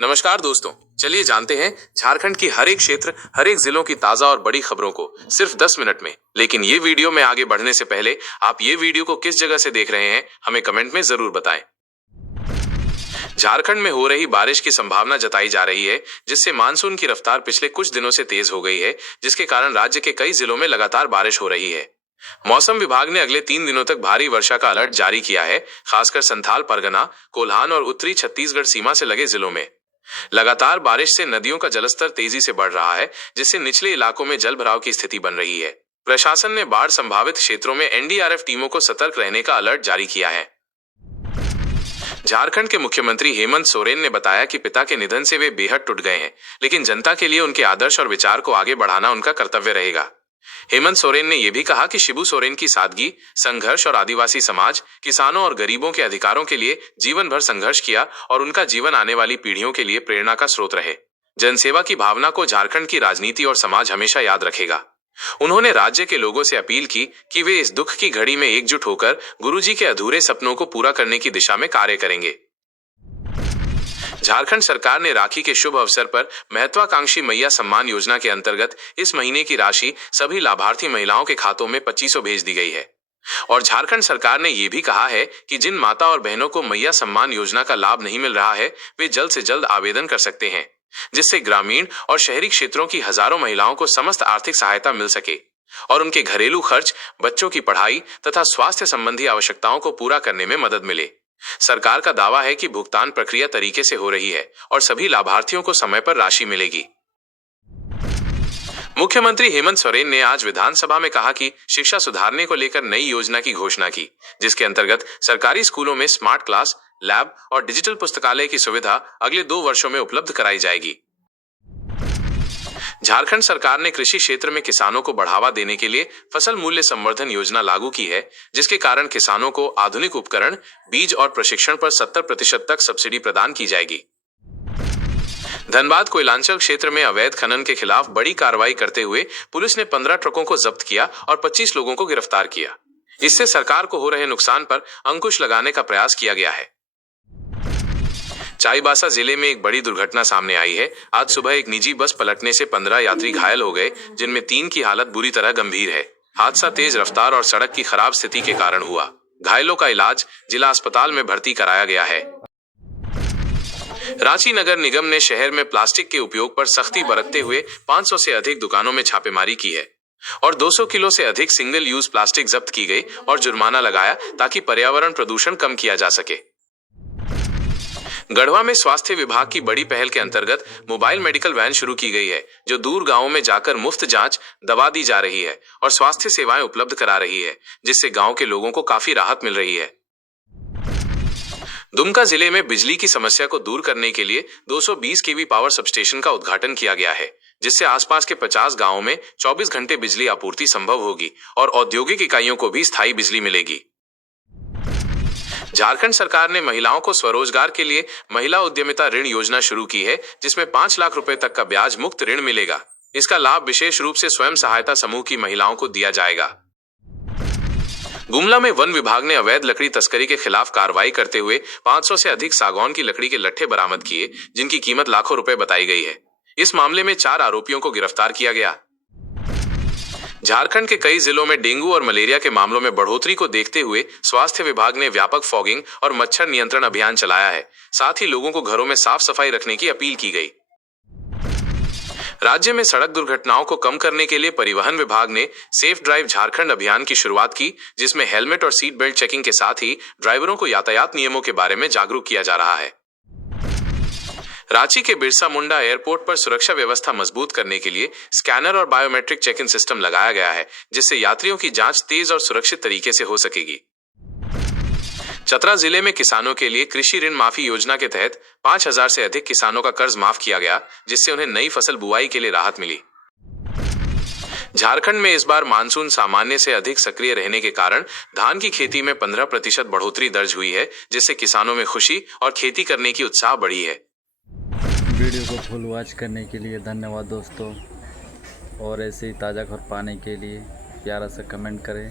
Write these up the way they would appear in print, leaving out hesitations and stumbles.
नमस्कार दोस्तों, चलिए जानते हैं झारखंड की हर एक क्षेत्र, हर एक जिलों की ताजा और बड़ी खबरों को सिर्फ 10 मिनट में। लेकिन ये वीडियो में आगे बढ़ने से पहले आप ये वीडियो को किस जगह से देख रहे हैं, हमें कमेंट में जरूर बताएं। झारखंड में हो रही बारिश की संभावना जताई जा रही है, जिससे मानसून की रफ्तार पिछले कुछ दिनों से तेज हो गई है, जिसके कारण राज्य के कई जिलों में लगातार बारिश हो रही है। मौसम विभाग ने अगले 3 दिनों तक भारी वर्षा का अलर्ट जारी किया है, खासकर संथाल परगना, कोल्हान और उत्तरी छत्तीसगढ़ सीमा से लगे जिलों में। लगातार बारिश से नदियों का जलस्तर तेजी से बढ़ रहा है, जिससे निचले इलाकों में जलभराव की स्थिति बन रही है। प्रशासन ने बाढ़ संभावित क्षेत्रों में एनडीआरएफ टीमों को सतर्क रहने का अलर्ट जारी किया है। झारखंड के मुख्यमंत्री हेमंत सोरेन ने बताया कि पिता के निधन से वे बेहद टूट गए हैं, लेकिन जनता के लिए उनके आदर्श और विचार को आगे बढ़ाना उनका कर्तव्य रहेगा। हेमंत सोरेन ने यह भी कहा कि शिबू सोरेन की सादगी, संघर्ष और आदिवासी समाज, किसानों और गरीबों के अधिकारों के लिए जीवन भर संघर्ष किया और उनका जीवन आने वाली पीढ़ियों के लिए प्रेरणा का स्रोत रहे। जनसेवा की भावना को झारखंड की राजनीति और समाज हमेशा याद रखेगा। उन्होंने राज्य के लोगों से अपील की कि वे इस दुख की घड़ी में एकजुट होकर गुरुजी के अधूरे सपनों को पूरा करने की दिशा में कार्य करेंगे। झारखंड सरकार ने राखी के शुभ अवसर पर महत्वाकांक्षी मैया सम्मान योजना के अंतर्गत इस महीने की राशि सभी लाभार्थी महिलाओं के खातों में 2500 भेज दी गई है। और झारखंड सरकार ने यह भी कहा है कि जिन माता और बहनों को मैया सम्मान योजना का लाभ नहीं मिल रहा है, वे जल्द से जल्द आवेदन कर सकते हैं, जिससे ग्रामीण और शहरी क्षेत्रों की हजारों महिलाओं को समस्त आर्थिक सहायता मिल सके और उनके घरेलू खर्च, बच्चों की पढ़ाई तथा स्वास्थ्य संबंधी आवश्यकताओं को पूरा करने में मदद मिले। सरकार का दावा है कि भुगतान प्रक्रिया तरीके से हो रही है और सभी लाभार्थियों को समय पर राशि मिलेगी। मुख्यमंत्री हेमंत सोरेन ने आज विधानसभा में कहा कि शिक्षा सुधारने को लेकर नई योजना की घोषणा की, जिसके अंतर्गत सरकारी स्कूलों में स्मार्ट क्लास, लैब और डिजिटल पुस्तकालय की सुविधा अगले 2 वर्षों में उपलब्ध कराई जाएगी। झारखंड सरकार ने कृषि क्षेत्र में किसानों को बढ़ावा देने के लिए फसल मूल्य संवर्धन योजना लागू की है, जिसके कारण किसानों को आधुनिक उपकरण, बीज और प्रशिक्षण पर 70% तक सब्सिडी प्रदान की जाएगी। धनबाद कोयलांचल क्षेत्र में अवैध खनन के खिलाफ बड़ी कार्रवाई करते हुए पुलिस ने 15 ट्रकों को जब्त किया और 25 लोगों को गिरफ्तार किया। इससे सरकार को हो रहे नुकसान पर अंकुश लगाने का प्रयास किया गया है। चाईबासा जिले में एक बड़ी दुर्घटना सामने आई है। आज सुबह एक निजी बस पलटने से 15 यात्री घायल हो गए, जिनमें 3 की हालत बुरी तरह गंभीर है। हादसा तेज रफ्तार और सड़क की खराब स्थिति के कारण हुआ। घायलों का इलाज जिला अस्पताल में भर्ती कराया गया है। रांची नगर निगम ने शहर में प्लास्टिक के उपयोग पर सख्ती बरतते हुए 500 से अधिक दुकानों में छापेमारी की है और 200 किलो से अधिक सिंगल यूज प्लास्टिक जब्त की गई और जुर्माना लगाया, ताकि पर्यावरण प्रदूषण कम किया जा सके। गढ़वा में स्वास्थ्य विभाग की बड़ी पहल के अंतर्गत मोबाइल मेडिकल वैन शुरू की गई है, जो दूर गांवों में जाकर मुफ्त जांच, दवा दी जा रही है और स्वास्थ्य सेवाएं उपलब्ध करा रही है, जिससे गांव के लोगों को काफी राहत मिल रही है। दुमका जिले में बिजली की समस्या को दूर करने के लिए 220 केवी पावर सबस्टेशन का उद्घाटन किया गया है, जिससे आसपास के 50 गांवों में 24 घंटे बिजली आपूर्ति संभव होगी और औद्योगिक इकाइयों को भी स्थायी बिजली मिलेगी। झारखंड सरकार ने महिलाओं को स्वरोजगार के लिए महिला उद्यमिता ऋण योजना शुरू की है, जिसमें 5 लाख रुपए तक का ब्याज मुक्त ऋण मिलेगा। इसका लाभ विशेष रूप से स्वयं सहायता समूह की महिलाओं को दिया जाएगा। गुमला में वन विभाग ने अवैध लकड़ी तस्करी के खिलाफ कार्रवाई करते हुए 500 से अधिक सागौन की लकड़ी के लट्ठे बरामद किए, जिनकी कीमत लाखों रुपए बताई गई है। इस मामले में 4 आरोपियों को गिरफ्तार किया गया। झारखंड के कई जिलों में डेंगू और मलेरिया के मामलों में बढ़ोतरी को देखते हुए स्वास्थ्य विभाग ने व्यापक फॉगिंग और मच्छर नियंत्रण अभियान चलाया है। साथ ही लोगों को घरों में साफ सफाई रखने की अपील की गई। राज्य में सड़क दुर्घटनाओं को कम करने के लिए परिवहन विभाग ने सेफ ड्राइव झारखंड अभियान की शुरुआत की, जिसमें हेलमेट और सीट बेल्ट चेकिंग के साथ ही ड्राइवरों को यातायात नियमों के बारे में जागरूक किया जा रहा है। रांची के बिरसा मुंडा एयरपोर्ट पर सुरक्षा व्यवस्था मजबूत करने के लिए स्कैनर और बायोमेट्रिक चेक इन सिस्टम लगाया गया है, जिससे यात्रियों की जांच तेज और सुरक्षित तरीके से हो सकेगी। चतरा जिले में किसानों के लिए कृषि ऋण माफी योजना के तहत 5000 से अधिक किसानों का कर्ज माफ किया गया, जिससे उन्हें नई फसल बुआई के लिए राहत मिली। झारखंड में इस बार मानसून सामान्य से अधिक सक्रिय रहने के कारण धान की खेती में 15% बढ़ोतरी दर्ज हुई है, जिससे किसानों में खुशी और खेती करने की उत्साह बढ़ी है। वीडियो को फुल वॉच करने के लिए धन्यवाद दोस्तों, और ऐसे ही ताज़ा खबर पाने के लिए प्यारा सा कमेंट करें।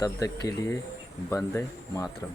तब तक के लिए वंदे मातरम।